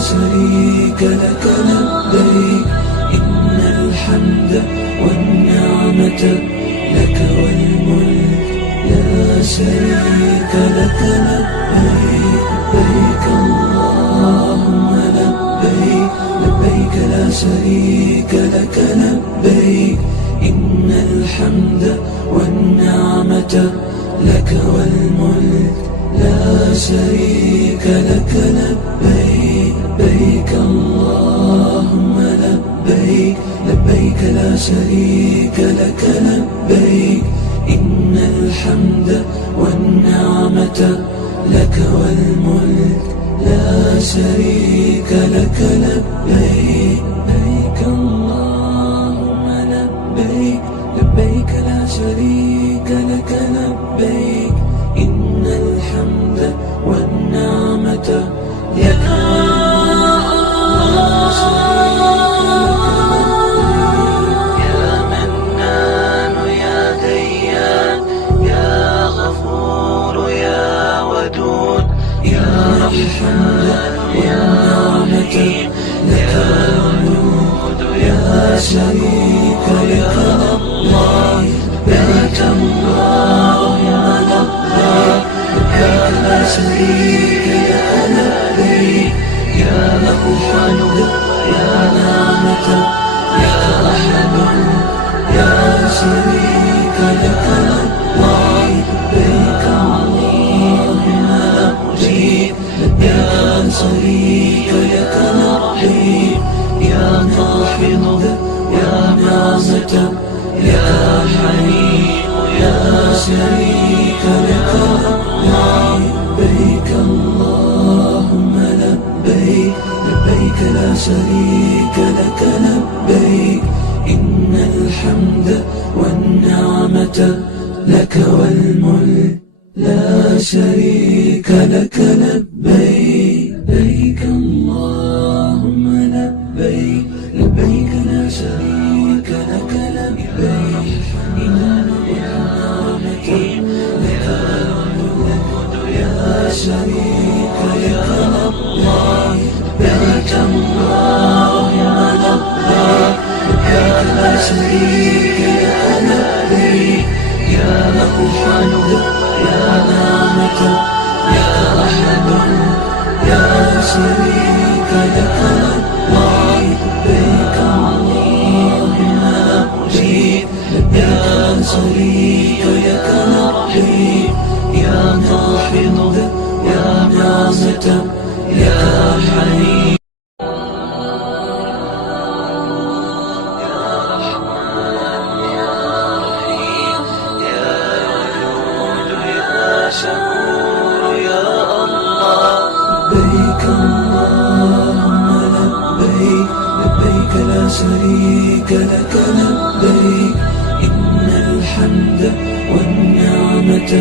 شريك لك لبيك إن الحمد والنعمة لك والملك لا شريك لك لبيك لبيك اللهم لبيك لبيك لا شريك لك لبيك إن الحمد والنعمة لك والملك لا شريك لك لبيك لبيك اللهم لبيك لبيك لا شريك لك لبيك إن الحمد والنعمة لك والملك لا شريك لك لبيك لبيك اللهم لبيك لبيك لا شريك لك لبيك إن الحمد والنعمة لك يا منان يا ديان يا غفور يا ودود يا رحمن يا رحيم يا ودود يا شريك لك الله لبيك اللهم لبيك لبيك لا شريك لك لبيك يا أول يا نعمة يا أحد يا شريك لك الله لبيك اللهم مجيب يا شريك لك رحيم يا خافض يا نعمة يا حليم يا شريك لك الله لبيك اللهم لبيك لبيك لا شريك لك لبيك إن الحمد والنعمة لك والملك لا شريك لك لبيك لبيك اللهم لبيك لبيك لا شريك لك لبيك إن النعمة لك والملك لا شريك لك الله لبيك اللهم لبيك لبيك لا شريك لك لبيك يا أول يا نعمة يا أحد يا شريك لك الله لبيك اللهم مجيب يا شريك لك رحيم يا خافض يا نعمة يا حليم شكور يا الله لبيك اللهم لبيك لبيك لا شريك لك لبيك إن الحمد والنعمة